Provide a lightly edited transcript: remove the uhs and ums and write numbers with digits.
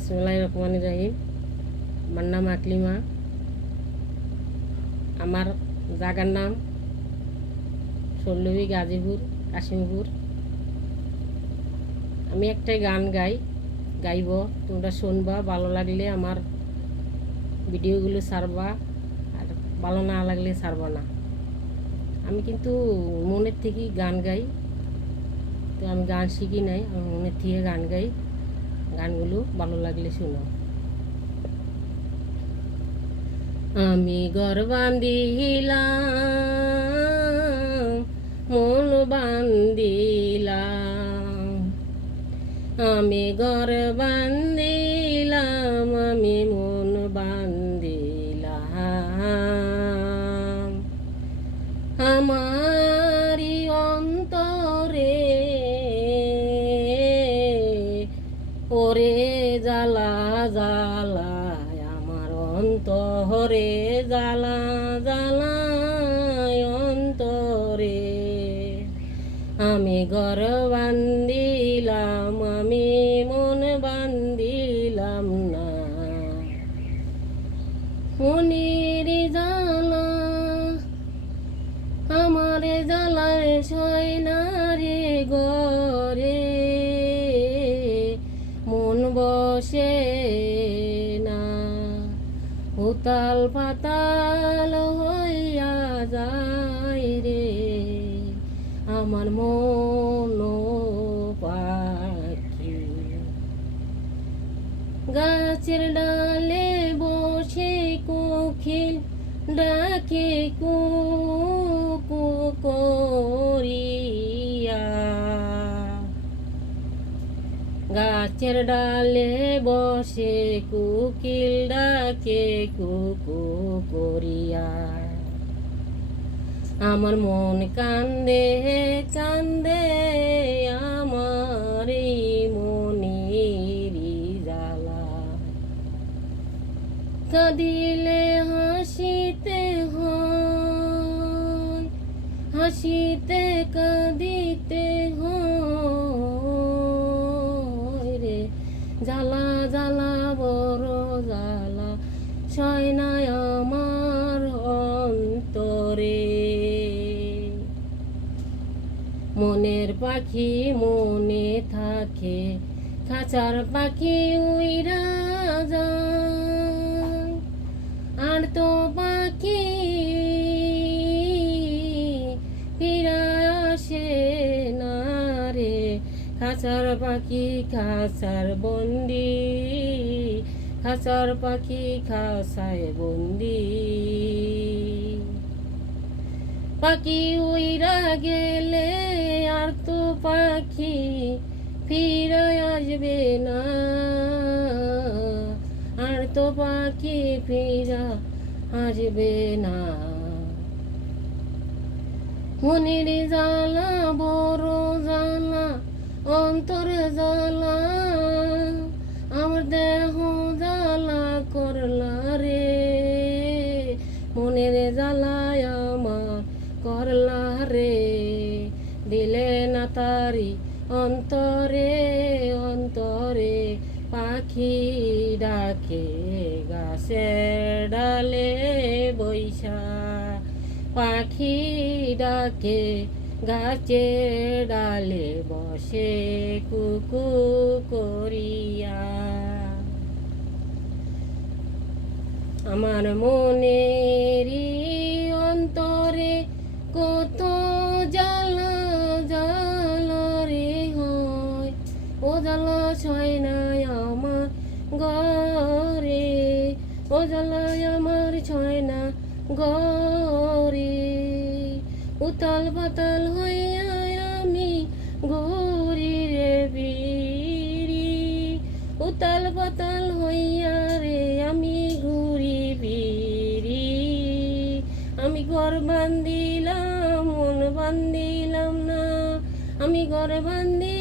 বিসমিল্লাহির রহমানির রহিম। আমার নাম আকলিমা। আমার জায়গার নাম সল্লবী, গাজীপুর, কাশিমপুর। আমি একটাই গান গাইব, তোমরা শুনবা, ভালো লাগলে আমার ভিডিওগুলো ছাড়বা, আর ভালো না লাগলে ছাড়বা না। আমি কিন্তু মনের থেকেই গান গাই, তো আমি গান শিখি নাই, আমি মনের থেকে গান গাই। গানগুলো ভালো লাগলে শুনো। আমি ঘর বান্ধিলাম, মন বান্ধিলাম, আমি ঘর বান্ধিলাম, আমি মন বান্ধিলাম। আমারি অন্তরে ওরে জ্বালা জ্বালা, আমার অন্তরে জ্বালা জ্বালা, অন্তরে আমি ঘর বান্ধিলাম, আমি মন বান্ধিলাম না। মনের জ্বালা আমার জ্বালায় সয় না রে ঘরে, মন বসে না, উতাল পাতাল হইয়া যায় রে আমার মন পাখি। গাছের ডালে বসে কোকিল ডাকে কুকু করিয়া, গাছের ডালে বসে কোকিল ডাকে কুকু করিয়া। আমার মন কান্দে কান্দে, আমার এই মনের জ্বালা। কাঁদিলে হাসিতে হয়, হাসিতে কাঁদিতে হয় রে, জ্বালা জ্বালা বড় জ্বালা, সয় না আমার অন্তরে। মনের পাখি মনে থাকে, খাঁচার পাখি উইরা যায়, আর তো পাখি ফিরা আসে না রে। খাঁচার পাখি খাঁচার বন্দি, খাঁচার পাখি খাঁচায় বন্দি। পাখি উইরা গেলে আর তো পাখি ফিরে আসবে না, আর তো পাখি ফিরা আসবে না। মনের জ্বালা বড় জ্বালা, অন্তর জ্বালা, আমার দেহ জ্বালা করলা রে, মনের জ্বালায় আমার করলা রে। দিলে না তারি অন্তরে অন্তরে, পাখি ডাকে গাছের ডালে বৈশা, পাখি ডাকে গাছের ডালে বসে কুকু করিয়া। আমার মনেরই অন্তরে কত জ্বালা জ্বালা রে হয়, ও জ্বালা সয় নাই আমার ঘরে, ও জ্বালায় আমার ছয় না ঘরে। উতাল পাতাল হইয়া আমি ঘুরি রে বিড়ি, উতাল পাতাল হইয়া রে আমি ঘুরি বিড়ি। আমি ঘর বান্ধিলাম, মন বান্ধিলাম না, আমি ঘর বান্ধি